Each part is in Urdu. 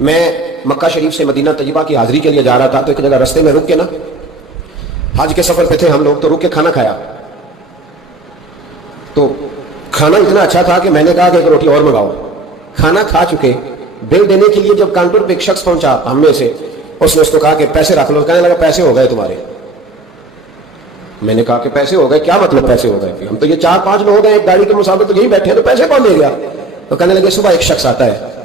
میں مکہ شریف سے مدینہ طیبہ کی حاضری کے لیے جا رہا تھا تو ایک جگہ رستے میں رک کے نا، حج کے سفر پہ تھے ہم لوگ، تو رک کے کھانا کھایا تو کھانا اتنا اچھا تھا کہ میں نے کہا کہ ایک روٹی اور منگاؤ۔ کھانا کھا چکے، بل دینے کے لیے جب کاؤنٹر پہ ایک شخص پہنچا ہم میں سے، اس نے اس کو کہا کہ پیسے رکھ لو۔ کہنے لگا پیسے ہو گئے تمہارے۔ میں نے کہا کہ پیسے ہو گئے؟ کیا مطلب پیسے ہو گئے؟ ہم تو یہ 4-5 لوگ ہیں ایک گاڑی کے مسافر، تو یہی بیٹھے ہیں، تو پیسے کون دے گیا؟ تو کہنے لگے صبح ایک شخص آتا ہے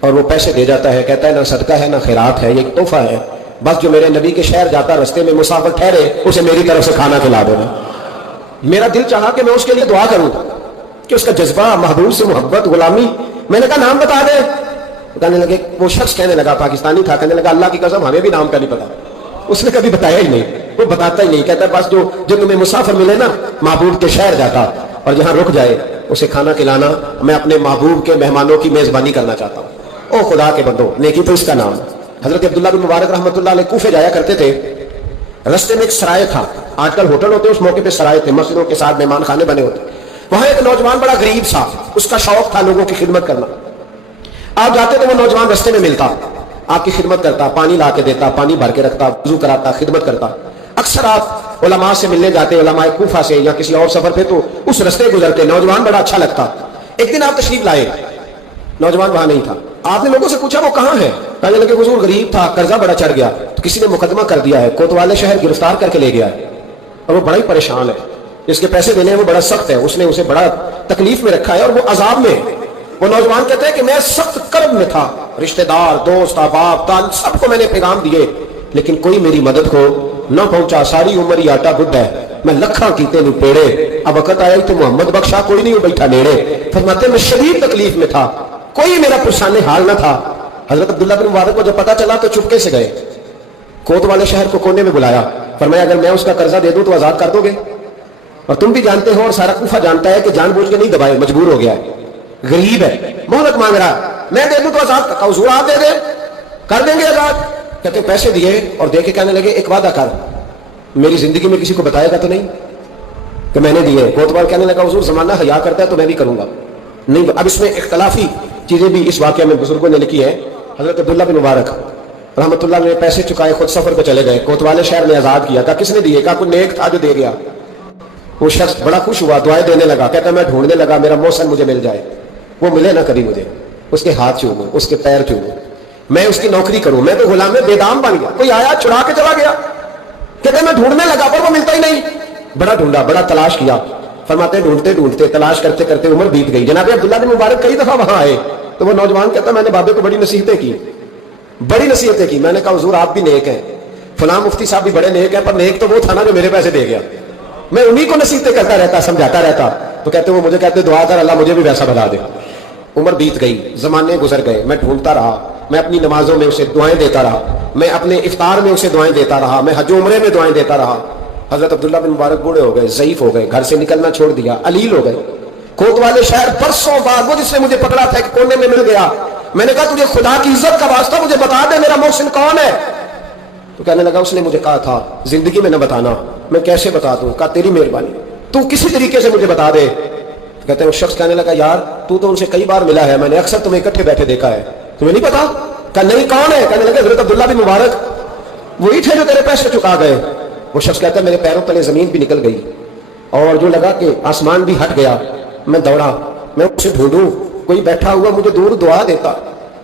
اور وہ پیسے دے جاتا ہے، کہتا ہے نہ صدقہ ہے نہ خیرات ہے، یہ ایک تحفہ ہے، بس جو میرے نبی کے شہر جاتا رستے میں مسافر ٹھہرے اسے میری طرف سے کھانا کھلا دینا۔ میرا دل چاہا کہ میں اس کے لیے دعا کروں کہ اس کا جذبہ، محبوب سے محبت، غلامی۔ میں نے کہا نام بتا دے۔ کہنے لگے، وہ شخص کہنے لگا، پاکستانی تھا، کہنے لگا اللہ کی قسم ہمیں بھی نام کا نہیں پتا۔ اس نے کبھی بتایا ہی نہیں، وہ بتاتا ہی نہیں، کہتا بس جو تمہیں مسافر ملے نا محبوب کے شہر جاتا اور جہاں رک جائے اسے کھانا کھلانا، میں اپنے محبوب کے مہمانوں کی میزبانی کرنا چاہتا ہوں۔ او خدا کے بندو، نیکی تو اس کا نام۔ حضرت عبداللہ بن مبارک رحمۃ اللہ علیہ کوفے جایا کرتے تھے، رستے میں ایک سرائے تھا، آج کل ہوٹل ہوتے ہیں، اس موقع پہ سرائے تھے، مسجدوں کے ساتھ مہمان خانے بنے ہوتے۔ وہاں ایک نوجوان بڑا غریب تھا، اس کا شوق تھا لوگوں کی خدمت کرنا۔ آپ جاتے تو وہ نوجوان رستے میں ملتا، آپ کی خدمت کرتا، پانی لا کے دیتا، پانی بھر کے رکھتا، وضو کراتا، خدمت کرتا۔ اکثر آپ علماء سے ملنے جاتے، علماء کوفہ سے یا کسی اور سفر پہ، تو اس رستے گزرتے، نوجوان بڑا اچھا لگتا۔ ایک دن آپ تشریف لائے، نوجوان وہاں نہیں تھا۔ آپ نے لوگوں سے پوچھا وہ کہاں ہے؟ کہنے لگے حضور غریب تھا، قرضہ بڑا چڑھ گیا، تو کسی نے مقدمہ کر دیا ہے، کوتوالے شہر گرفتار کر کے لے گیا ہے اور وہ بڑا ہی پریشان ہے، جس کے پیسے دینے ہیں وہ بڑا سخت ہے، اس نے اسے بڑا تکلیف میں رکھا ہے اور وہ عذاب میں ہے۔ وہ نوجوان کہتے ہیں کہ میں سخت کرب میں تھا، رشتہ دار، دوست، احباب، تال سب کو میں نے پیغام دیے، لیکن کوئی میری مدد کو نہ پہنچا۔ ساری عمر ہی آٹا گڈ ہے، میں لکھاں کیتے نہیں پیڑے، اب وقت آیا تو محمد بخشا کوئی نہیں بیٹھا نیڑے۔ فرماتے میں شدید تکلیف میں تھا، کوئی میرا پرسان حال نہ تھا۔ حضرت عبداللہ بن مبارک کو جب پتا چلا تو چپکے سے گئے، کوت والے شہر کو کونے میں بلایا، فرمایا اگر میں اس کا قرضہ دے دوں تو آزاد کر دو گے؟ اور تم بھی جانتے ہو اور سارا کوفہ جانتا ہے کہ جان بوجھ کے نہیں دبائے، مجبور ہو گیا ہے، غریب ہے، مہلت مانگ رہا، میں دے دوں تو آزاد کر، حضور آپ دے دیں، کر دیں گے آزاد۔ کہتے پیسے دیے اور دے کے کہنے لگے ایک وعدہ کر، میری زندگی میں کسی کو بتائے گا تو نہیں کہ میں نے دیے؟ کوتوال کہنے لگا حضور زمانہ حیا کرتا ہے تو میں بھی کروں گا نہیں۔ اب اس میں اختلافی چیزیں بھی اس واقعہ میں بزرگوں نے لکھی ہے۔ حضرت عبداللہ بن مبارک رحمۃ اللہ نے پیسے چکائے، خود سفر پہ چلے گئے، کوتوالے شہر نے آزاد کیا۔ کہا کس نے دیے؟ کہا کوئی نیک تھا جو دے گیا۔ وہ شخص بڑا خوش ہوا، دعائیں دینے لگا، کہتا میں ڈھونڈنے لگا میرا محسن مجھے مل جائے، وہ ملے نہ کبھی مجھے، اس کے ہاتھ چوموں، اس کے پیر چوموں، میں اس کی نوکری کروں، میں تو غلام بے دام بن گیا، کوئی آیا چڑا کے چلا گیا۔ کہتے میں ڈھونڈنے لگا پر وہ ملتا ہی نہیں، بڑا ڈھونڈا، بڑا تلاش کیا۔ فرماتے ڈھونڈتے ڈھونڈتے تلاش کرتے کرتے عمر بیت گئی۔ جناب عبداللہ بن مبارک کئی دفعہ وہاں آئے تو وہ نوجوان کہتا میں نے بابے کو بڑی نصیحتیں کی، میں نے کہا حضور آپ بھی نیک ہیں، فلاں مفتی صاحب بھی بڑے نیک ہیں، پر نیک تو وہ تھا نا جو میرے پیسے دے گیا، میں انہی کو نصیحتیں کرتا رہتا، سمجھاتا رہتا۔ تو کہتے وہ مجھے کہتے دعا کر اللہ مجھے بھی ویسا بنا دے۔ عمر بیت گئی، زمانے گزر گئے، میں ڈھونڈتا رہا، میں اپنی نمازوں میں اسے دعائیں دیتا رہا، میں اپنے افطار میں اسے دعائیں دیتا رہا، میں حج و عمرے میں دعائیں دیتا رہا۔ حضرت عبداللہ بن مبارک بوڑھے ہو گئے، ضعیف ہو گئے، گھر سے نکلنا چھوڑ دیا، علیل ہو گئے۔ کوتوالے شہر برسوں بعد وہ جس نے مجھے پکڑا تھا ایک کونے میں مل گیا۔ میں نے کہا تجھے خدا کی عزت کا واسطہ مجھے بتا دے میرا محسن کون ہے؟ تو کہنے لگا اس نے مجھے کہا تھا زندگی میں نہ بتانا۔ میں کیسے بتا دوں؟ کہا تیری مہربانی، تو کسی طریقے سے مجھے بتا دے۔ کہتے ہیں وہ شخص کہنے لگا یار تو ان سے کئی بار ملا ہے، میں نے اکثر تمہیں اکٹھے بیٹھے دیکھا ہے، تمہیں نہیں پتا؟ کہا نہیں کون ہے؟ کہنے لگا حضرت عبداللہ بن مبارک، وہی تھے جو تیرے پیسے چکا گئے۔ وہ شخص کہتا ہے میرے پیروں تلے زمین بھی نکل گئی اور جو لگا کہ آسمان بھی ہٹ گیا، میں دوڑا، میں اسے ڈھونڈوں، کوئی بیٹھا ہوا مجھے دور دعا دیتا،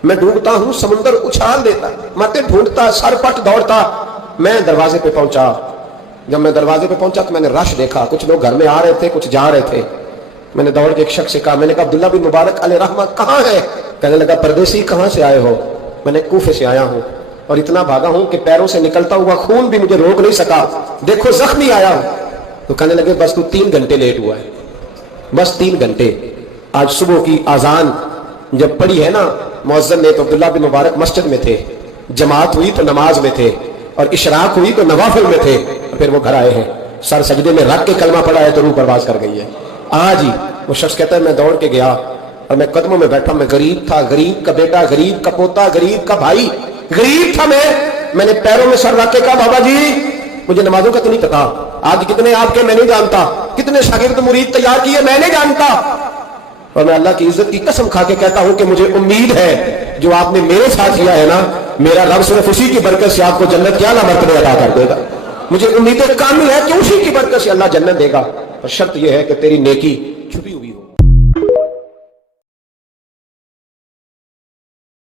میں ڈوبتا ہوں سمندر اچھال دیتا، ماتے ڈھونڈتا، سر پٹ دوڑتا۔ میں دروازے پہ پہنچا، جب میں دروازے پہ پہنچا تو میں نے رش دیکھا، کچھ لوگ گھر میں آ رہے تھے، کچھ جا رہے تھے۔ میں نے دوڑ کے ایک شخص سے کہا، میں نے کہا عبداللہ بن مبارک علیہ رحمہ کہاں ہے؟ کہنے لگا پردیسی کہاں سے آئے ہو؟ میں نے کوفے سے آیا ہوں اور اتنا بھاگا ہوں کہ پیروں سے نکلتا ہوا خون بھی مجھے روک نہیں سکا، دیکھو زخمی آیا ہوں۔ تو کہنے لگے بس تو 3 گھنٹے لیٹ ہوا ہے، بس 3 گھنٹے۔ آج صبح کی اذان جب پڑھی ہے نا مؤذن نے تو عبداللہ بن مبارک مسجد میں تھے، جماعت ہوئی تو نماز میں تھے، اور اشراق ہوئی تو نوافل میں تھے، پھر وہ گھر آئے ہیں، سر سجدے میں رکھ کے کلمہ پڑھا ہے تو روح پرواز کر گئی ہے۔ آج ہی وہ شخص کہتا ہے میں دوڑ کے گیا اور میں قدموں میں بیٹھا، میں غریب تھا، غریب کا بیٹا، غریب کا پوتا، غریب کا بھائی، غریب تھا میں نے پیروں میں سر رکھ کے کہا بابا جی مجھے نمازوں کا تو نہیں پتا، آج کتنے آپ کے میں نہیں جانتا، کتنے شاگرد مرید تیار کیے میں نہیں جانتا، اور میں اللہ کی عزت کی قسم کھا کے کہتا ہوں کہ مجھے امید ہے جو آپ نے میرے ساتھ کیا ہے نا، میرا رب صرف اسی کی برکت سے آپ کو جنت کے اعلیٰ مرتبے عطا کر دے گا. مجھے امید کامل ہے کہ اسی کی برکت سے اللہ جنت دے گا، پر شرط یہ ہے کہ تیری نیکی